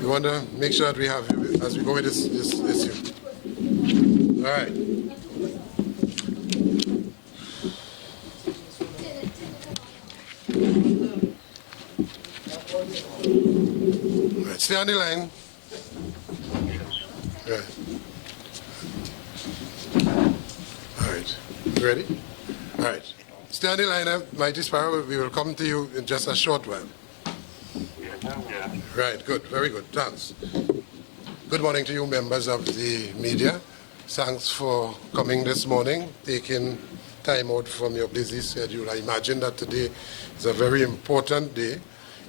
We want to make sure that we have you as we go with this issue. All right. All right. Stay on the line. All right. All right. You ready? All right. Stay on the line, Mighty Sparrow. We will come to you in just a short while. Right, good, very good, thanks. Good morning to you, members of the media. Thanks for coming this morning, taking time out from your busy schedule. I imagine that today is a very important day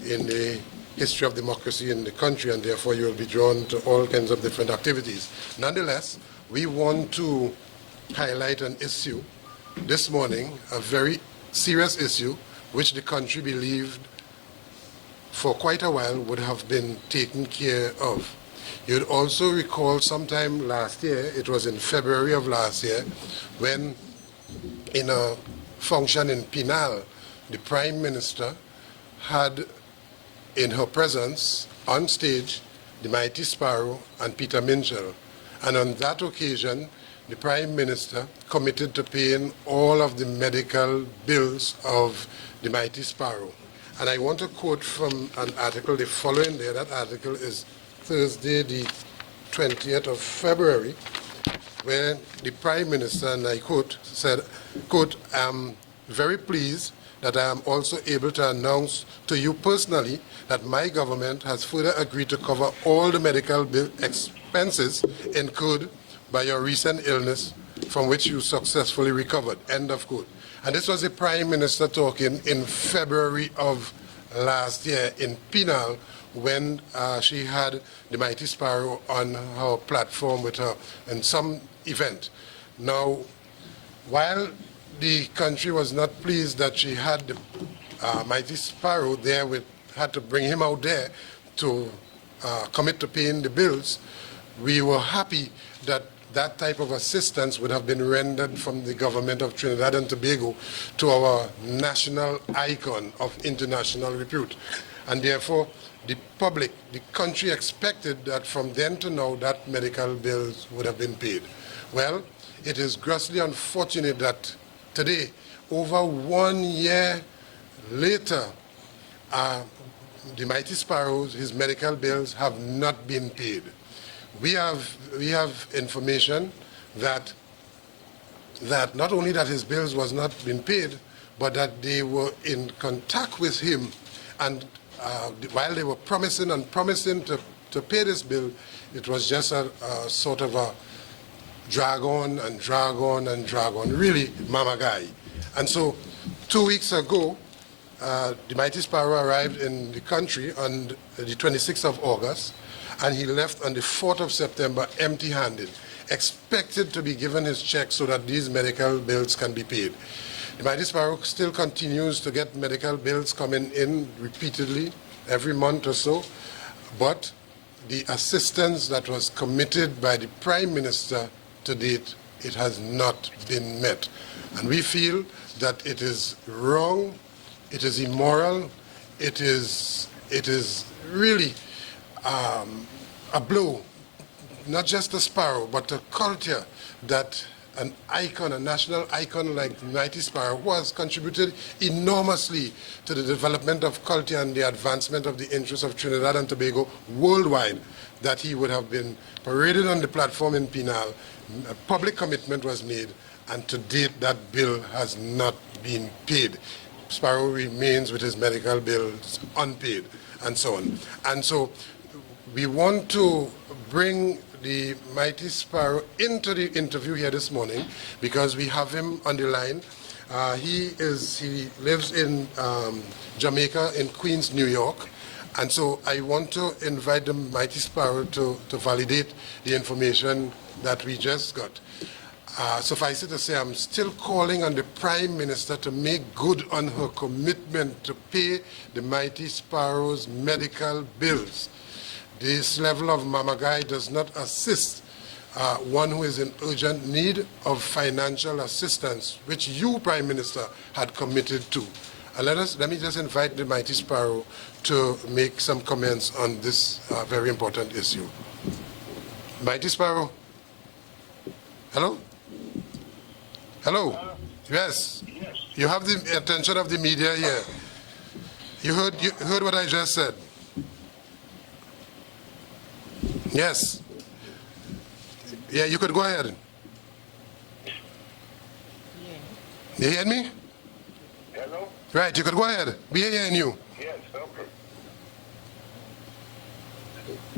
in the history of democracy in the country, and therefore you will be drawn to all kinds of different activities. Nonetheless, we want to highlight an issue this morning, a very serious issue, which the country believed for quite a while would have been taken care of. You'd also recall sometime last year, it was in February of last year, when in a function in Pinal, the Prime Minister had in her presence on stage the Mighty Sparrow and Peter Minchell. And on that occasion, the Prime Minister committed to paying all of the medical bills of the Mighty Sparrow. And I want to quote from an article the following day. That article is Thursday, the 20th of February, where the Prime Minister, and I quote, said, quote, "I'm very pleased that I am also able to announce to you personally that my government has further agreed to cover all the medical bill expenses incurred by your recent illness from which you successfully recovered," end of quote. And this was the Prime Minister talking in February of last year in Pinal when she had the Mighty Sparrow on her platform with her in some event. Now, while the country was not pleased that she had the Mighty Sparrow there, had to bring him out there to commit to paying the bills, we were happy that that type of assistance would have been rendered from the government of Trinidad and Tobago to our national icon of international repute. And therefore, the public, the country expected that from then to now, that medical bills would have been paid. Well, it is grossly unfortunate that today, over 1 year later, the Mighty Sparrows, his medical bills have not been paid. We have information that not only that his bills was not being paid, but that they were in contact with him, and while they were promising to pay this bill, it was just a sort of a drag on and drag on and drag on, really mama guy. And so 2 weeks ago, the Mighty Sparrow arrived in the country on the 26th of August, and he left on the 4th of September empty-handed, expected to be given his check so that these medical bills can be paid. The Mighty Sparrow still continues to get medical bills coming in repeatedly every month or so, but the assistance that was committed by the Prime Minister to date, it has not been met. And we feel that it is wrong, it is immoral, it is really a blow, not just to Sparrow, but to culture that an icon, a national icon like the Mighty Sparrow, who has contributed enormously to the development of culture and the advancement of the interests of Trinidad and Tobago worldwide, that he would have been paraded on the platform in Pinal. A public commitment was made, and to date that bill has not been paid. Sparrow remains with his medical bills unpaid, and so on. And so we want to bring the Mighty Sparrow into the interview here this morning because we have him on the line. He lives in Jamaica, in Queens, New York. And so I want to invite the Mighty Sparrow to validate the information that we just got. Suffice it to say, I'm still calling on the Prime Minister to make good on her commitment to pay the Mighty Sparrow's medical bills. This level of mamagai does not assist one who is in urgent need of financial assistance, which you, Prime Minister, had committed to. Let me just invite the Mighty Sparrow to make some comments on this very important issue. Mighty Sparrow? Hello? Hello? Yes. You have the attention of the media here. You heard what I just said? Yes. Yeah, you could go ahead. You hear me? Hello? Right, you could go ahead. We are hearing you. Yes, okay.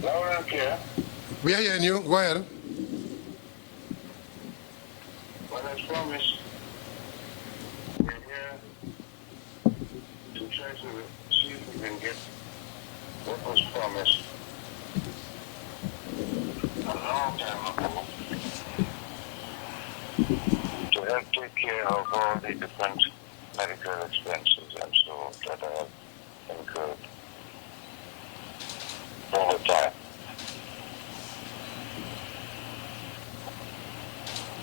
Loud and clear. We are hearing you. Go ahead. Well, as promised, we're here to try to see if we can get what was promised a long time ago to help take care of all the different medical expenses and so that I have incurred all the time.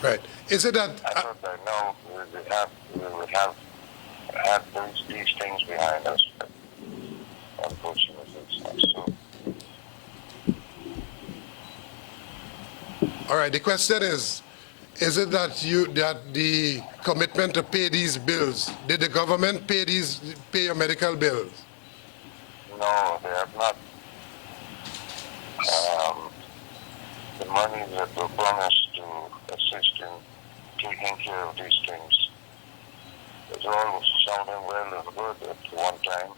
Right. Is it that... I thought by now we would have had these things behind us, but unfortunately it's not so. All right, the question is it that the commitment to pay these bills, did the government pay your medical bills? No, they have not. The money that were promised to assist in taking care of these things, it all sounding well and good at one time,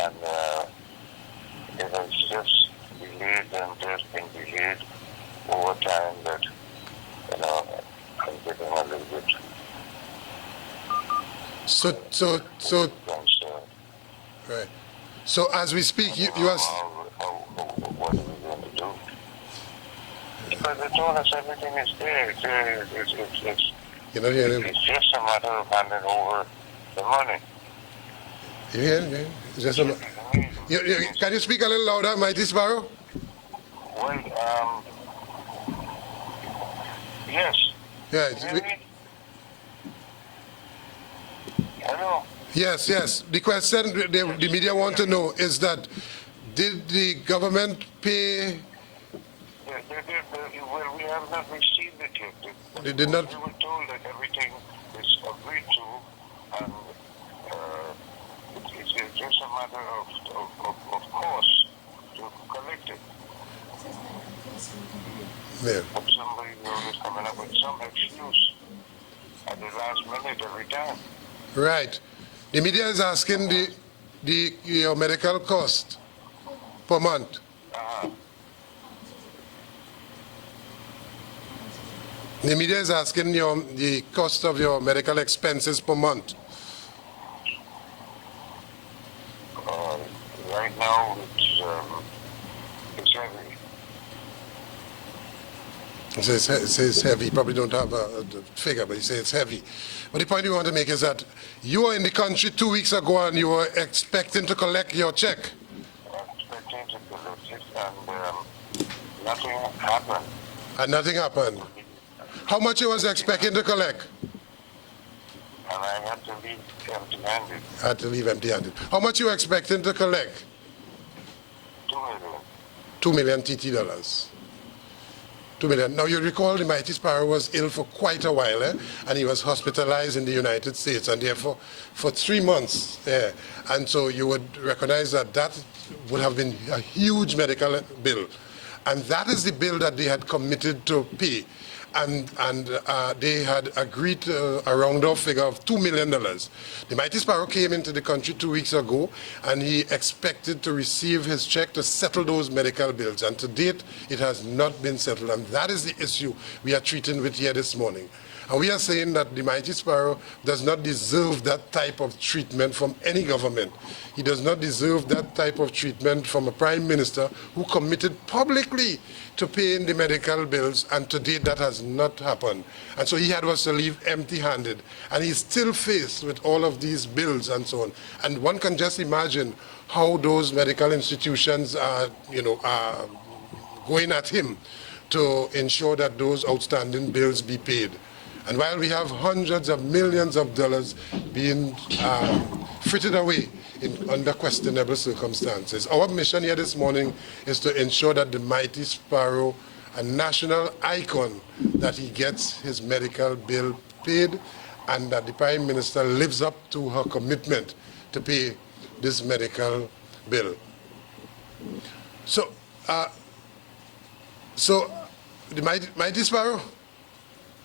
and it has just delayed and there's been delayed over time that, you know, I'm getting a little bit So concerned. right. So as we speak, you are... What are we going to do? Because they told us everything is there. You're not hearing me. It's just a matter of handing over the money. You hearing me? It's just a... Can you speak a little louder, Mighty Sparrow? Well, yes. Yeah. Can you hear me? Hello? Yes. The question the media want to know is that did the government pay... Well, we have not received it yet. They did not... We were told that everything is agreed to, and it's just a matter of course to collect it. Yeah. But somebody is always coming up with some excuse at the last minute every time. Right. The media is asking your medical cost per month. The media is asking the cost of your medical expenses per month. Right now, it's heavy. It says heavy. You probably don't have a figure, but you say it's heavy. But the point we want to make is that you were in the country 2 weeks ago and you were expecting to collect your check. Expecting to collect it, and nothing happened. And nothing happened. How much you was expecting to collect? And I had to leave empty-handed. Had to leave empty-handed. How much you were expecting to collect? $2 million. $2 million TT dollars. $2 million. Now you recall the Mighty Sparrow was ill for quite a while, and he was hospitalized in the United States, and therefore for 3 months. And so you would recognize that that would have been a huge medical bill. And that is the bill that they had committed to pay. And they had agreed to a round-off figure of $2 million. The Mighty Sparrow came into the country 2 weeks ago, and he expected to receive his check to settle those medical bills. And to date, it has not been settled. And that is the issue we are treating with here this morning. And we are saying that the Mighty Sparrow does not deserve that type of treatment from any government. He does not deserve that type of treatment from a prime minister who committed publicly to paying the medical bills, and to date that has not happened. And so he was to leave empty-handed. And he's still faced with all of these bills and so on. And one can just imagine how those medical institutions are, are going at him to ensure that those outstanding bills be paid. And while we have hundreds of millions of dollars being frittered away under questionable circumstances, our mission here this morning is to ensure that the mighty Sparrow, a national icon, that he gets his medical bill paid, and that the Prime Minister lives up to her commitment to pay this medical bill. So, the mighty Sparrow?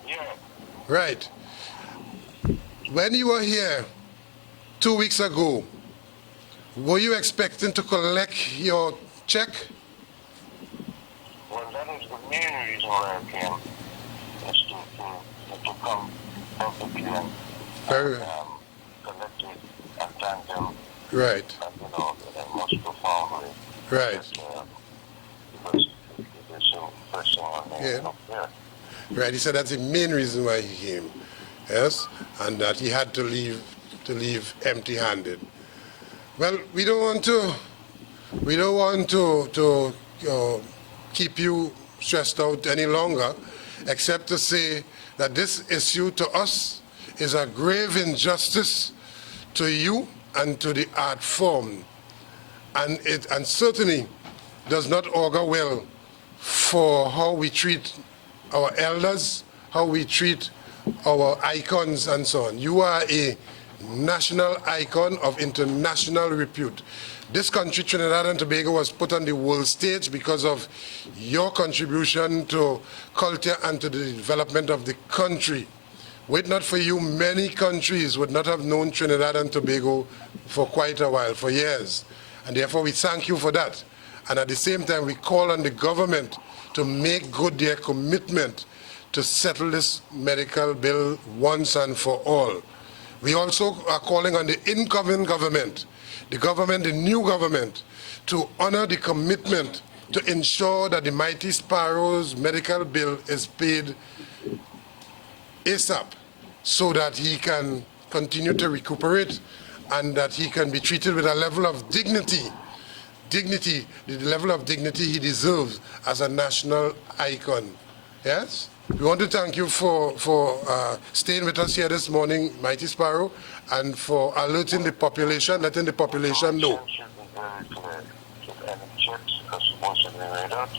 Yeah. Right. When you were here 2 weeks ago, were you expecting to collect your check? Well, that is the main reason why I came, is to come publicly and collect it and thank them. Right. In a most profound way. Right. Because it is so pressing on me up there. Right. He said that's the main reason why he came. Yes, and that he had to leave empty-handed. Well, we don't want to keep you stressed out any longer, except to say that this issue to us is a grave injustice to you and to the art form, and it certainly does not augur well for how we treat our elders, how we treat our icons and so on. You are a national icon of international repute. This country, Trinidad and Tobago, was put on the world stage because of your contribution to culture and to the development of the country. Were it not for you, many countries would not have known Trinidad and Tobago for quite a while, for years. And therefore, we thank you for that. And at the same time, we call on the government to make good their commitment to settle this medical bill once and for all. We also are calling on the incoming government, the new government, to honor the commitment to ensure that the mighty Sparrow's medical bill is paid ASAP, so that he can continue to recuperate and that he can be treated with a level of dignity, the level of dignity he deserves as a national icon. Yes? We want to thank you for staying with us here this morning, Mighty Sparrow, and for alerting the population, letting the population know. Should be very clear. If any checks are supposed to be made out,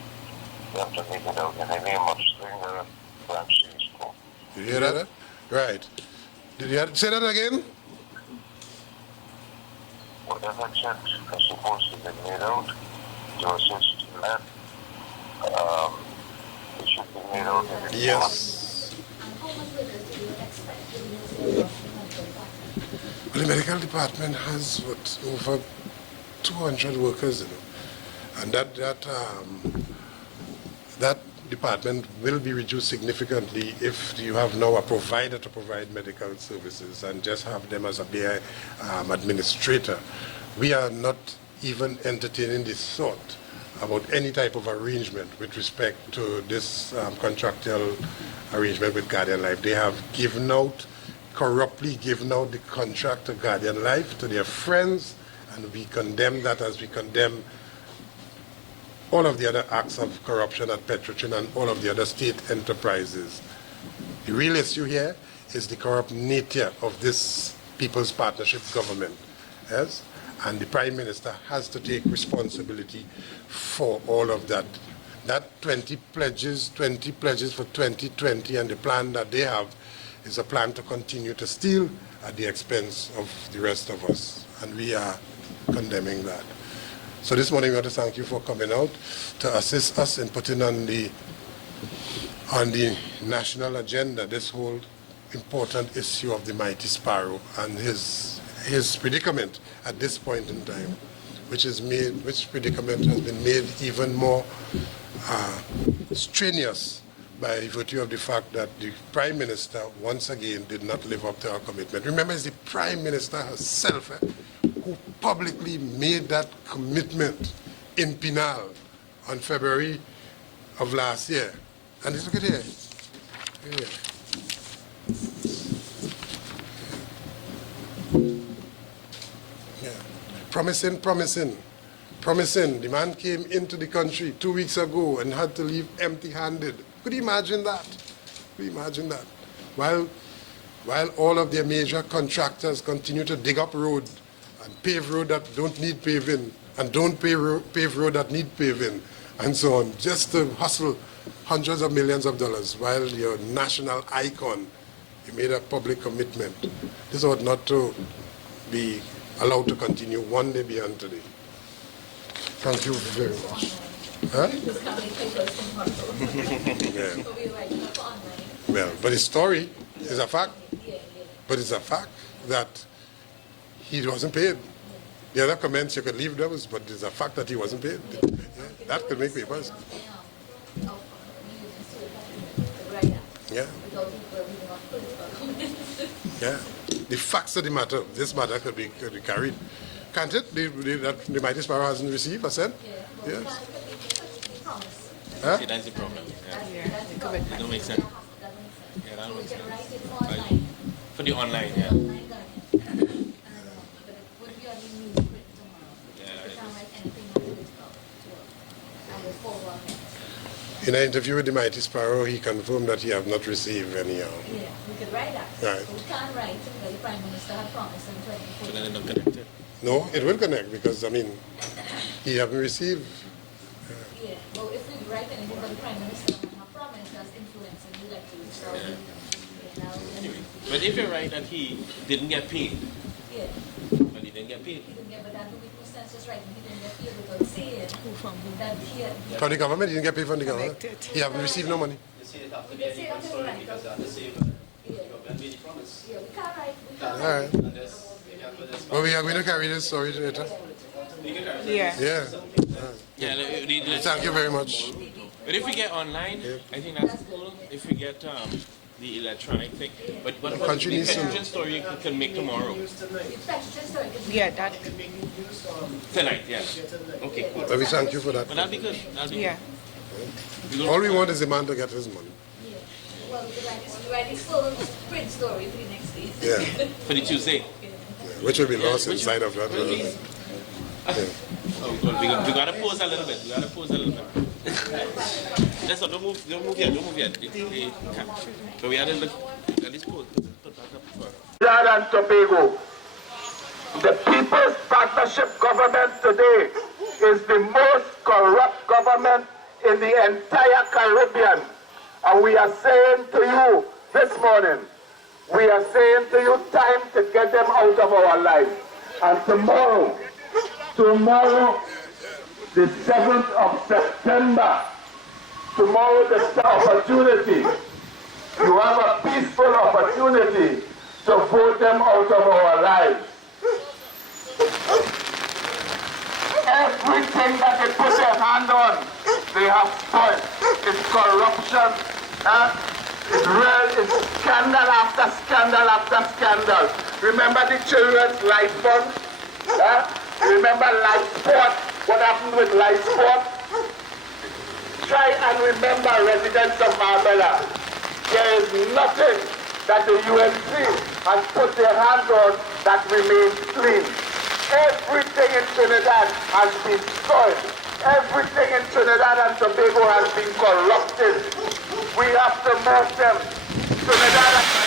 you have to make it out in the name of Stringer Branch School. You hear that? Right. Did you say that again? Whatever checks are supposed to be made out to assist in that, it should be made out in the Yes. Well, the medical department has over 200 workers, and that department will be reduced significantly if you have now a provider to provide medical services and just have them as a bare administrator. We are not even entertaining this thought about any type of arrangement with respect to this contractual arrangement with Guardian Life. They have corruptly given out the contract to Guardian Life to their friends, and we condemn that as we condemn all of the other acts of corruption at Petrotrin and all of the other state enterprises. The real issue here is the corrupt nature of this People's Partnership government. Yes? And the Prime Minister has to take responsibility for all of that. That 20 pledges for 2020 and the plan that they have is a plan to continue to steal at the expense of the rest of us. And we are condemning that. So this morning we want to thank you for coming out to assist us in putting on the national agenda this whole important issue of the mighty Sparrow and his predicament at this point in time, which predicament has been made even more strenuous by virtue of the fact that the Prime Minister once again did not live up to our commitment. Remember, it's the Prime Minister herself who publicly made that commitment in Pinal on February of last year. And look at here. Here. Yeah. Promising. The man came into the country 2 weeks ago and had to leave empty-handed. Could you imagine that? while all of their major contractors continue to dig up road and pave road that don't need paving and don't pave road that need paving and so on, just to hustle hundreds of millions of dollars while your national icon, you made a public commitment. This ought not to be allowed to continue one day beyond today. Thank you very much. Huh? Yeah. Well, but his story is a fact. But it's a fact that he wasn't paid. The other comments you could leave those, but it's a fact that he wasn't paid. Yeah, that could make papers. Yeah. Yeah. The facts of the matter, this matter could be carried. Can't it? The Mighty Sparrow hasn't received a cent? Yes. Huh? See, that's the problem. Yeah. It don't make sense. Yeah, that don't make sense. For the online, yeah. In an interview with the Mighty Sparrow, he confirmed that he have not received any. Yeah, we could write that. Right. We can't write because the Prime Minister had promised in 2014. So then it's not connected. No, it will connect because, I mean, he haven't received. Yeah, well, if we write anything for the Prime Minister, our promise has influence in the electorate. So, Anyway, but if you're right that he didn't get paid, yeah, but he didn't get paid. he didn't get, but that would make no sense just writing he didn't get paid without saying that he From the government, he didn't get paid from the government. He haven't received no money. You see, it have to be a different story because they have to say the government made the promise. Yeah, we can't write. We can't All right. Unless they can put this Well, we are going to carry this story later. Yeah. Yeah. Yeah, Thank you very much. but if we get online, I think that's cool. If we get the electronic thing, but what about Country the needs to know. petition story you can make tomorrow? Yeah, that. Tonight, yeah. Okay, cool. But we thank you for that. But that'll be good. That'll be Yeah. good. All we want is the man to get his money. Yeah. Well, we write his full print story for the next day. Yeah. For the Tuesday. Yeah. Which will be lost inside of that. Oh, good. We gotta pause a little bit. We gotta pause a little bit. That's all. Don't move yet. Don't move yet. But we had to look at this pause. Put back up before. Trinidad and Tobago. The People's Partnership government today is the most corrupt government in the entire Caribbean. And we are saying to you this morning, we are saying to you, time to get them out of our lives. And tomorrow, the 7th of September, tomorrow the opportunity, you have a peaceful opportunity to vote them out of our lives. Everything that they put their hand on, they have spoiled. It's corruption. It's real. It's scandal after scandal after scandal. Remember the children's life fund? Remember life sport? What happened with life sport? Try and remember, residents of Marabella. There is nothing that the UNC has put their hands on that remains clean. Everything in Trinidad has been spoiled. Everything in Trinidad and Tobago has been corrupted. We have to move them. Trinidad and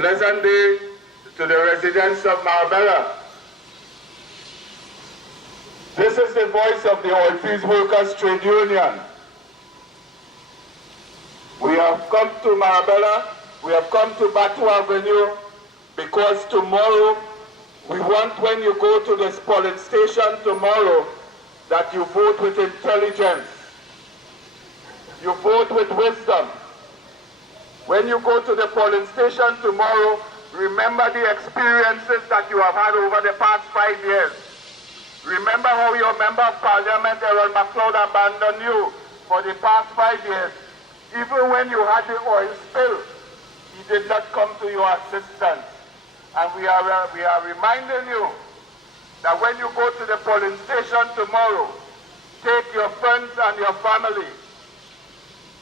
pleasant day to the residents of Marabella. This is the voice of the Oilfields Workers Trade Union. We have come to Marabella, we have come to Batu Avenue because tomorrow, we want when you go to this polling station tomorrow, that you vote with intelligence. You vote with wisdom. When you go to the polling station tomorrow, remember the experiences that you have had over the past 5 years. Remember how your member of parliament, Aaron McLeod, abandoned you for the past 5 years. Even when you had the oil spill, he did not come to your assistance. And we are reminding you that when you go to the polling station tomorrow, take your friends and your family,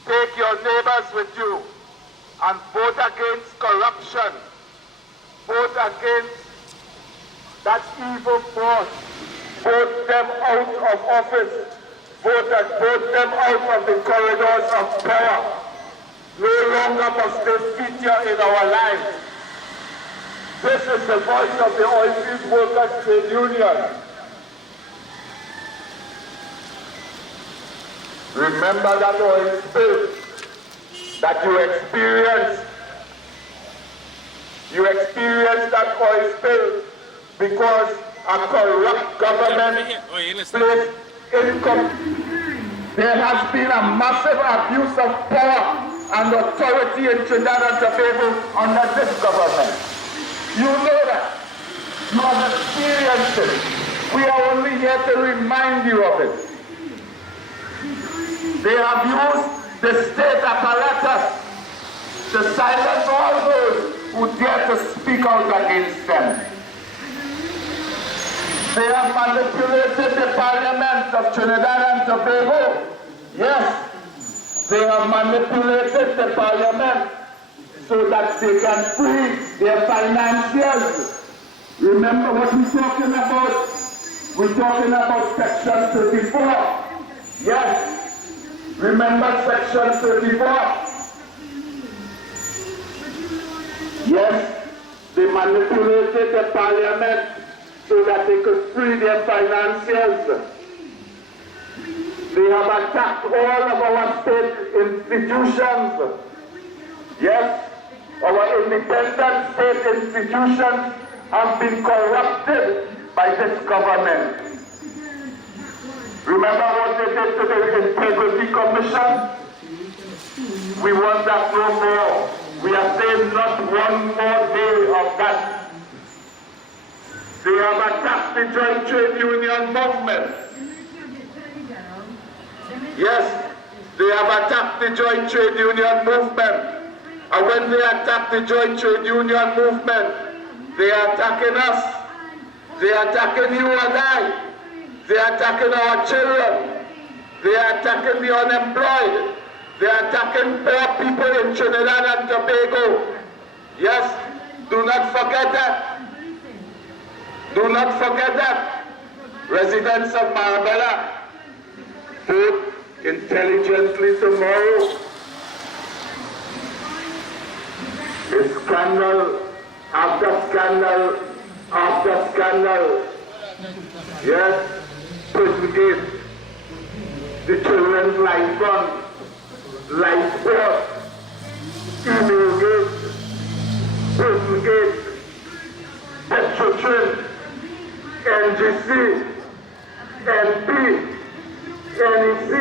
take your neighbors with you, and vote against corruption. Vote against that evil force. Vote them out of office. Vote them out of the corridors of power. No longer must they feature in our lives. This is the voice of the Oilfields Workers Trade Union. Remember that oil spill that you experienced. You experienced that oil spill because a corrupt government placed income. There has been a massive abuse of power and authority in Trinidad and Tobago under this government. You know that. You have experienced it. We are only here to remind you of it. They have used the state apparatus to silence all those who dare to speak out against them. They have manipulated the Parliament of Trinidad and Tobago. Yes, they have manipulated the Parliament so that they can free their financiers. Remember what we're talking about? We're talking about Section 34. Yes. Remember Section 34? Yes, they manipulated the Parliament so that they could free their financiers. They have attacked all of our state institutions. Yes, our independent state institutions have been corrupted by this government. Remember what they did to the Integrity Commission? We want that no more. We are saying not one more day of that. They have attacked the Joint Trade Union movement. Yes, they have attacked the Joint Trade Union movement. And when they attack the Joint Trade Union movement, they are attacking us. They are attacking you and I. They are attacking our children. They are attacking the unemployed. They are attacking poor people in Trinidad and Tobago. Yes, do not forget that. Do not forget that. Residents of Marabella, vote intelligently tomorrow. A scandal after scandal after scandal. Yes. Prison gate, the children's life fund, life support, email gate, prison gate, Petrotrin, NGC, NP, NEC,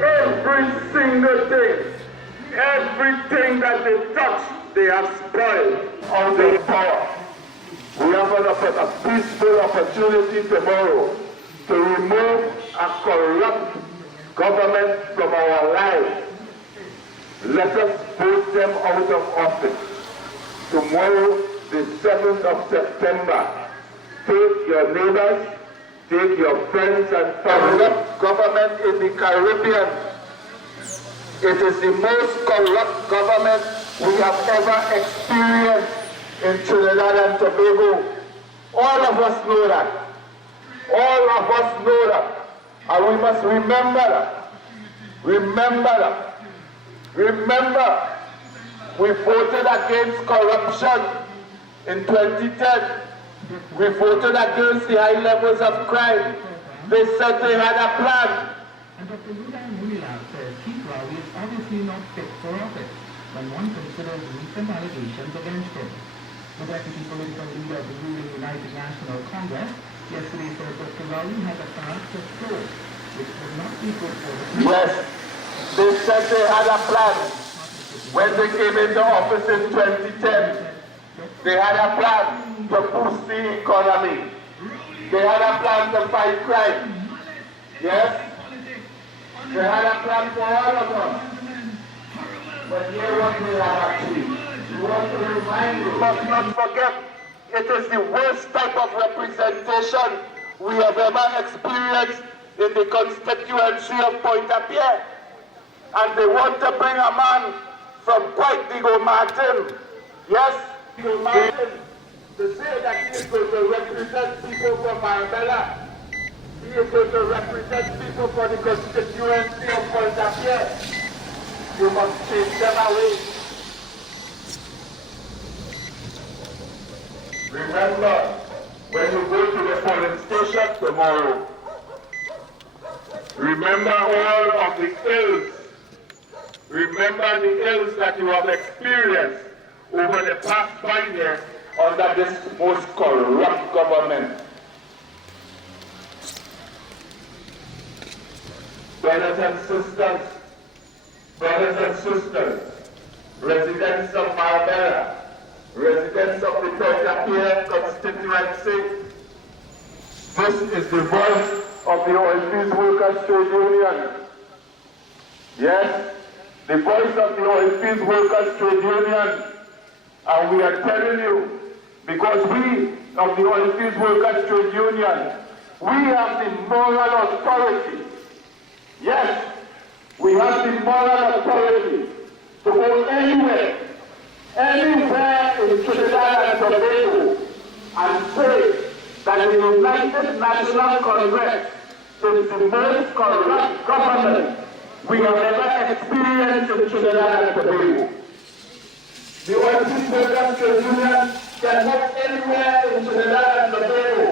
every single thing, everything that they touch, they have spoiled all their power. We have a peaceful opportunity tomorrow to remove a corrupt government from our lives. Let us vote them out of office. Tomorrow, the 7th of September, take your neighbors, take your friends and corrupt government in the Caribbean. It is the most corrupt government we have ever experienced in Trinidad and Tobago. All of us know that. All of us know that. And we must remember that. Remember that. Remember, we voted against corruption in 2010. We voted against the high levels of crime. They said they had a plan. And Dr. Ludan Mulila says Heathrow is obviously not fit for office when one considers recent allegations against him. the deputy political leader of the ruling United National Congress, yesterday said that Tobago had a plan to close, which would not be good for the Yes, they said they had a plan. When they came into office in 2010, they had a plan to boost the economy. They had a plan to fight crime. Yes? They had a plan for all of us. But here what we have actually. We want to remind you. Must not forget, it is the worst type of representation we have ever experienced in the constituency of Pointe-à-Pierre. And they want to bring a man from Quite Diego Martin. Yes, Diego Martin, to say that he is going to represent people from Marabella. He is going to represent people for the constituency of Pointe-à-Pierre. You must chase them away. Remember, when you go to the polling station tomorrow, remember all of the ills. Remember the ills that you have experienced over the past 5 years under this most corrupt government. Brothers and sisters, residents of Marabella, residents of the Pointe-à-Pierre constituency, this is the voice of the Oilfields Workers Trade Union. Yes, the voice of the Oilfields Workers Trade Union. And we are telling you, because we of the Oilfields Workers Trade Union, we have the moral authority. Yes, we have the moral authority to go anywhere in Trinidad and Tobago and say that the United National Congress is the most corrupt government we have ever experienced in Trinidad and Tobago. The Oilfields Workers Trade Union can go anywhere in Trinidad and Tobago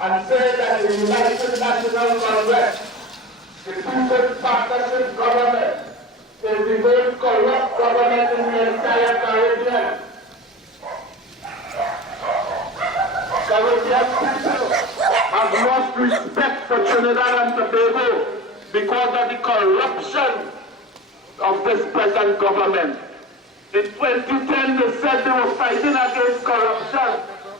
and say that the United National Congress, the People's Partnership Government, is the most corrupt government in the entire Caribbean. Caribbean people have lost respect for Trinidad and Tobago because of the corruption of this present government. In 2010, they said they were fighting against corruption.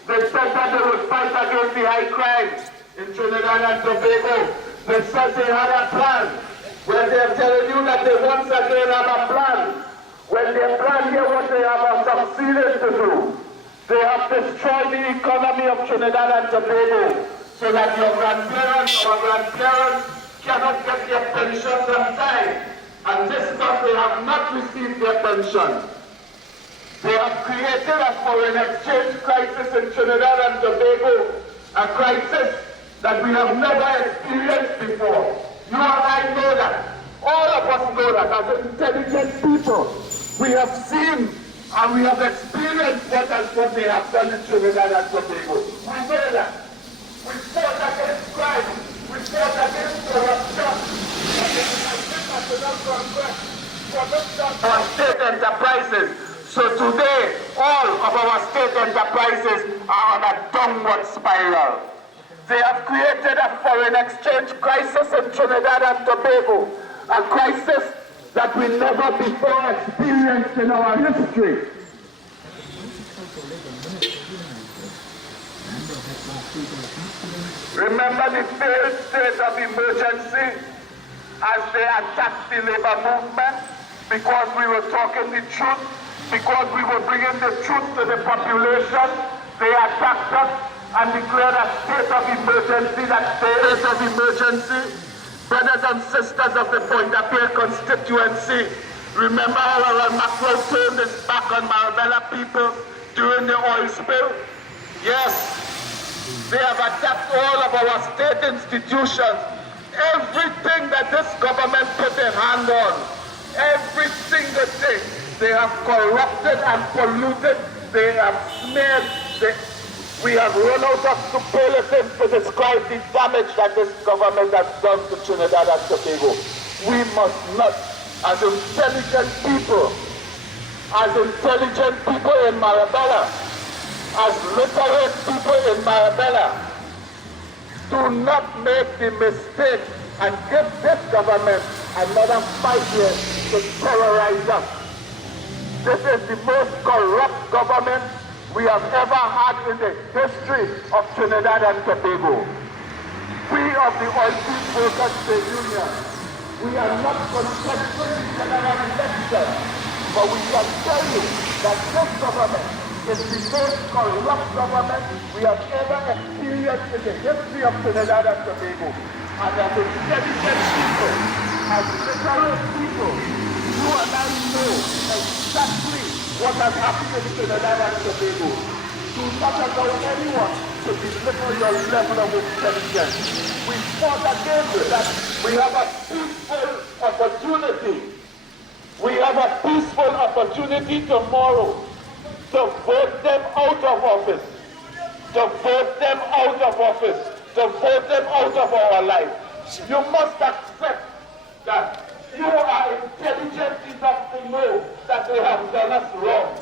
They said that they would fight against the high crime in Trinidad and Tobago. They said they had a plan. Well, they're telling you that they once again have a plan. When they plan here what they have succeeded to do, they have destroyed the economy of Trinidad and Tobago so that your grandparents or grandparents cannot get their pensions on time. And this month they have not received their pension. They have created a foreign exchange crisis in Trinidad and Tobago, a crisis that we have never experienced before. You and I know that. All of us know that as intelligent people. We have seen and we have experienced what they have done in Trinidad and Tobago. We know that. We fought against crime. We fought against corruption. Our state enterprises. So today, all of our state enterprises are on a downward spiral. They have created a foreign exchange crisis in Trinidad and Tobago, a crisis that we never before experienced in our history. Remember the failed state of emergency as they attacked the labor movement because we were talking the truth, because we were bringing the truth to the population. They attacked us and declared a state of emergency, that state of emergency. Brothers and sisters of the Pointe-à-Pierre constituency, remember how Aaron Macron turned his back on Marabella people during the oil spill? Yes, they have attacked all of our state institutions. Everything that this government put their hand on, every single thing, they have corrupted and polluted, they have smeared, we have run out of superlatives to describe the damage that this government has done to Trinidad and Tobago. We must not, as intelligent people in Marabella, as literate people in Marabella, do not make the mistake and give this government another 5 years to terrorize us. This is the most corrupt government we have ever had in the history of Trinidad and Tobago. We of the Oilfields Workers Trade Union, we are not contesting the general election, but we can tell you that this government is the most corrupt government we have ever experienced in the history of Trinidad and Tobago. And as intelligent people, as literate people, you and I know exactly what has happened in Trinidad and Tobago. Do not allow anyone to belittle your level of intelligence. We fought against that. We have a peaceful opportunity. We have a peaceful opportunity tomorrow to vote them out of office. To vote them out of office. To vote them out of our life. You must accept that you are intelligent enough to know that they have done us wrong.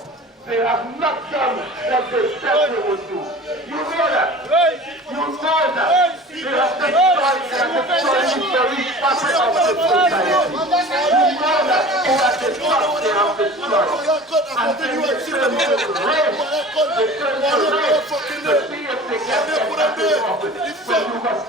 They have not done what they said they would do. You know that. You know that. They have destroyed the very fabric of the society. You know that. Who at the top they have destroyed. And then they turn to race. They turn to race to see if they can get back in office. So you must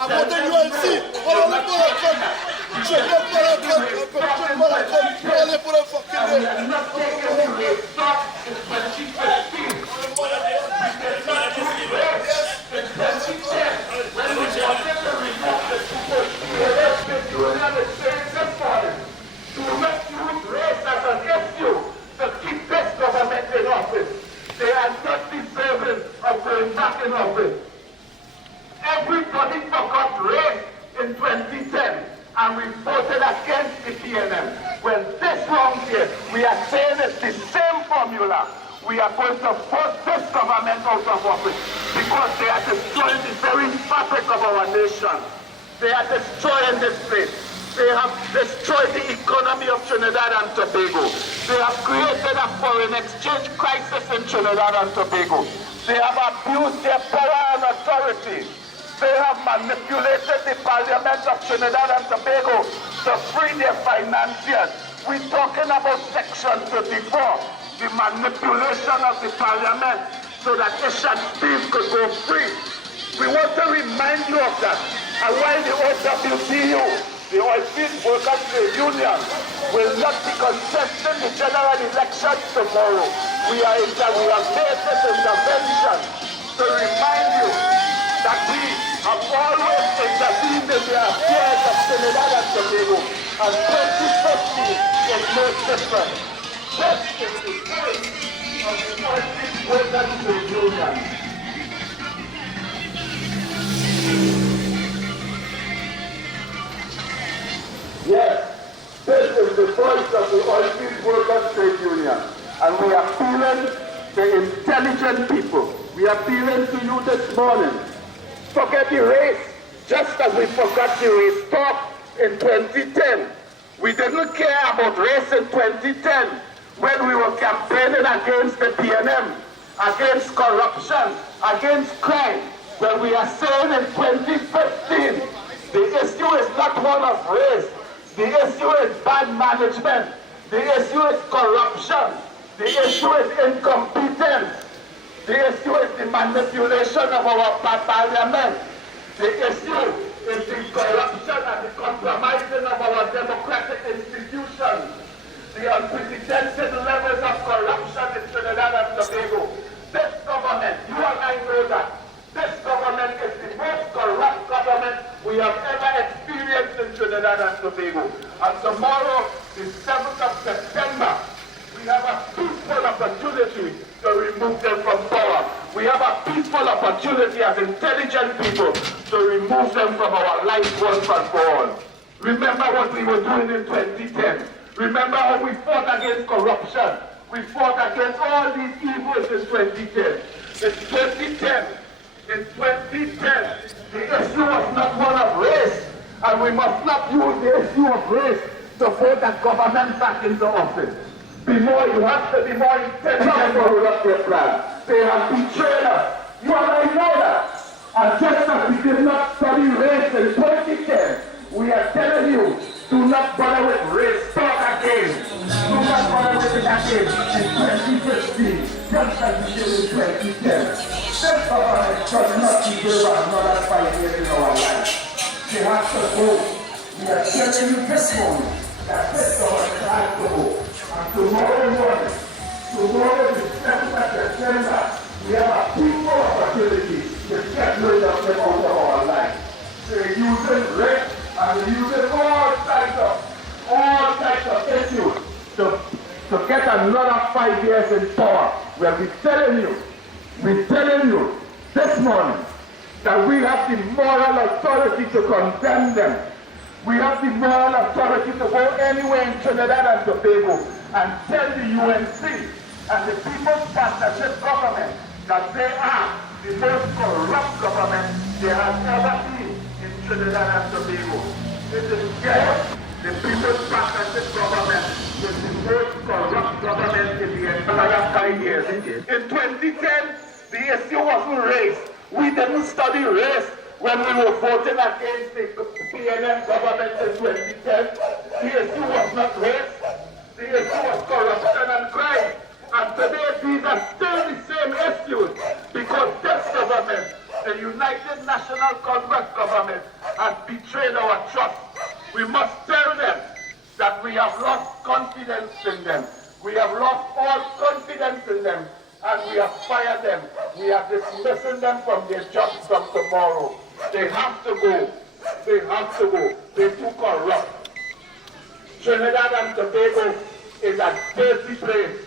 everybody forgot race in 2010 and we voted against the PNM. When this wrong here, we are saying it's the same formula. We are going to vote this government out of office because they are destroying the very fabric of our nation. They are destroying this place. They have destroyed the economy of Trinidad and Tobago. They have created a foreign exchange crisis in Trinidad and Tobago. They have abused their power and authority. They have manipulated the Parliament of Trinidad and Tobago to free their financiers. We're talking about Section 34, the manipulation of the Parliament so that Asian beef could go free. We want to remind you of that. And while the OWTU, the Oilfields Workers Trade Union, will not be contesting the general election tomorrow, we have made this intervention to remind you that we have always intervened in the affairs of Trinidad and Tobago, and 2050 is no different. This is the case of the Oilfields Workers Trade Union. Yes, this is the voice of the Oilfields Workers Trade Union, and we are appealing to intelligent people. We are appealing to you this morning. Forget the race, just as we forgot the race talk in 2010. We didn't care about race in 2010 when we were campaigning against the PNM, against corruption, against crime. When we are saying in 2015, the issue is not one of race. The issue is bad management. The issue is corruption. The issue is incompetence. The issue is the manipulation of our parliament. The issue is the corruption and the compromising of our democratic institutions. The unprecedented levels of corruption in Trinidad and Tobago. This government, you and I know that, this government is the most corrupt government we have ever experienced in Trinidad and Tobago. And tomorrow, the 7th of September, we have a peaceful opportunity to remove them from power. We have a peaceful opportunity as intelligent people to remove them from our life once and for all. Remember what we were doing in 2010. Remember how we fought against corruption. We fought against all these evils in 2010. In 2010, the issue was not one of race, and we must not use the issue of race to vote a government back into office. You have to be more intelligent to roll up your plan. they have betrayed us. You already know that. And just as we did not study race in 2010, we are telling you, do not bother with race talk again. Do not bother with it again in 2015, just as we did in 2010. This government does not deserve another 5 years in our life. They have to go. We are telling you this morning that this government has to go. And tomorrow morning, the 7th of September, we have a people opportunity to get rid of them out of our life. They're using race and they're using all types of issues to get another 5 years in power. Well, we're telling you this morning that we have the moral authority to condemn them. We have the moral authority to go anywhere in Trinidad and Tobago and tell the UNC and the People's Partnership Government that they are the most corrupt government there has ever been in Trinidad and Tobago. It is yes, the People's Partnership Government is the most corrupt government in the entire 5 years. In 2010, the issue wasn't race. We didn't study race when we were voting against the PNM government in 2010. The issue was not race. The issue was corruption and crime. And today these are still the same issues because this government, the United National Congress government, has betrayed our trust. We must tell them that we have lost confidence in them. We have lost all confidence in them and we have fired them. We are dismissing them from their jobs from tomorrow. They have to go. They have to go. They're too corrupt. Trinidad and Tobago is a dirty place.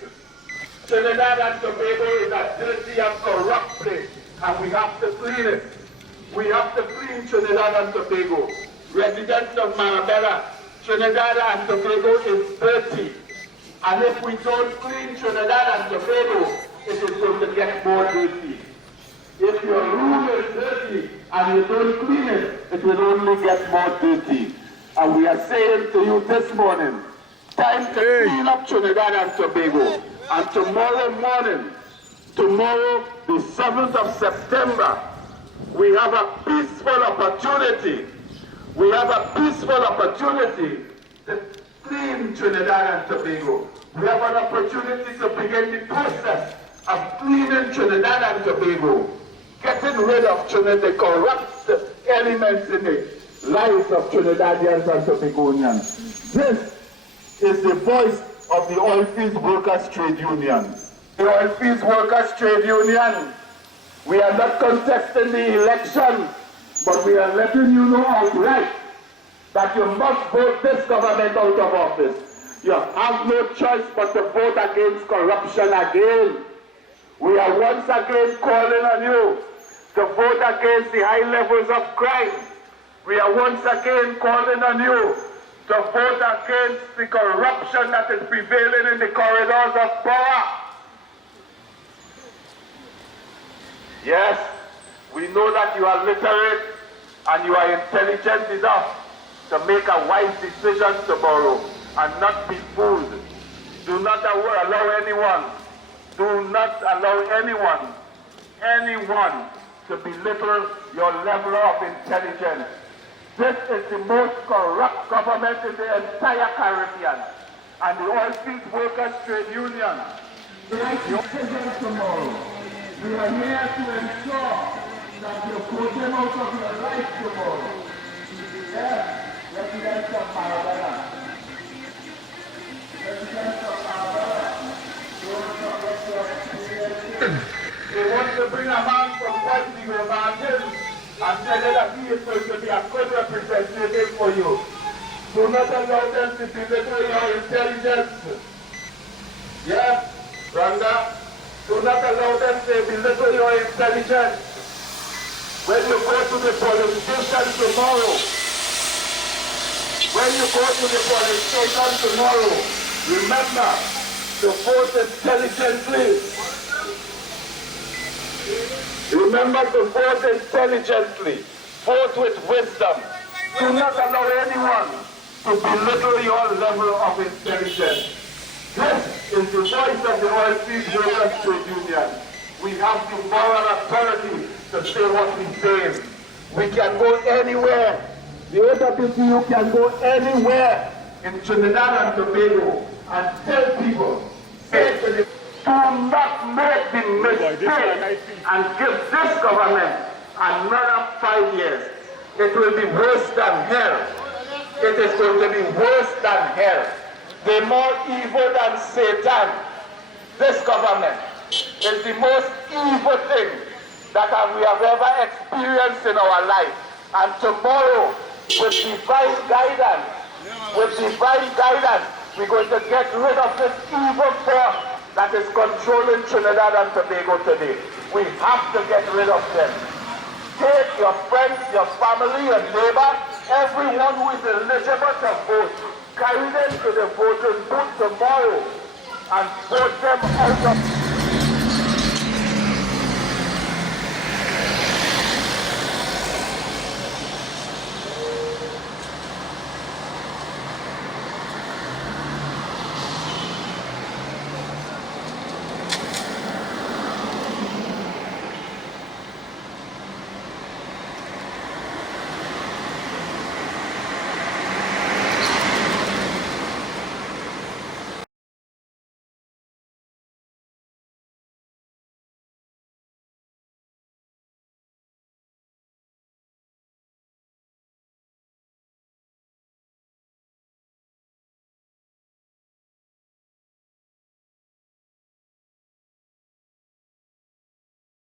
Trinidad and Tobago is a dirty and corrupt place, and we have to clean it. We have to clean Trinidad and Tobago. Residents of Marabella, Trinidad and Tobago is dirty. And if we don't clean Trinidad and Tobago, it is going to get more dirty. If your room is dirty and you don't clean it, it will only get more dirty. And we are saying to you this morning, time to clean up Trinidad and Tobago. And tomorrow morning, tomorrow, the 7th of September, we have a peaceful opportunity. We have a peaceful opportunity to clean Trinidad and Tobago. We have an opportunity to begin the process of cleaning Trinidad and Tobago, getting rid of the corrupt elements in the lives of Trinidadians and Tobagonians. This is the voice of the Oilfields Workers Trade Union. The Oilfields Workers Trade Union, we are not contesting the election, but we are letting you know outright that you must vote this government out of office. You have no choice but to vote against corruption again. We are once again calling on you to vote against the high levels of crime. We are once again calling on you to vote against the corruption that is prevailing in the corridors of power. Yes, we know that you are literate and you are intelligent enough to make a wise decision tomorrow and not be fooled. Do not allow anyone to belittle your level of intelligence. This is the most corrupt government in the entire Caribbean. And the Oilfields Workers Trade Union make decisions tomorrow. We are here to ensure that you put them out of your life tomorrow. Yes, residents of Marabella. Residents of Marabella. They want to bring a man from Westfield Mountains and tell you that he is going to be a good representative for you. Do not allow them to belittle your intelligence. Yes, Ranga, do not allow them to belittle your intelligence. When you go to the police station tomorrow, remember to vote intelligently. Remember to vote intelligently. Vote with wisdom. Do not allow anyone to belittle your level of intelligence. This is the voice of the Oilfields Workers Trade Union. We have the moral authority to say what we're saying. We can go anywhere. The OWTU can go anywhere in Trinidad and Tobago and tell people, say to them, do not make the mistake and give this government another 5 years. It will be worse than hell. It is going to be worse than hell. They're more evil than Satan. This government is the most evil thing that we have ever experienced in our life. And tomorrow, with divine guidance, we're going to get rid of this evil force that is controlling Trinidad and Tobago today. We have to get rid of them. Take your friends, your family, your neighbor, everyone who is eligible to vote, carry them to the voting booth tomorrow and vote them out of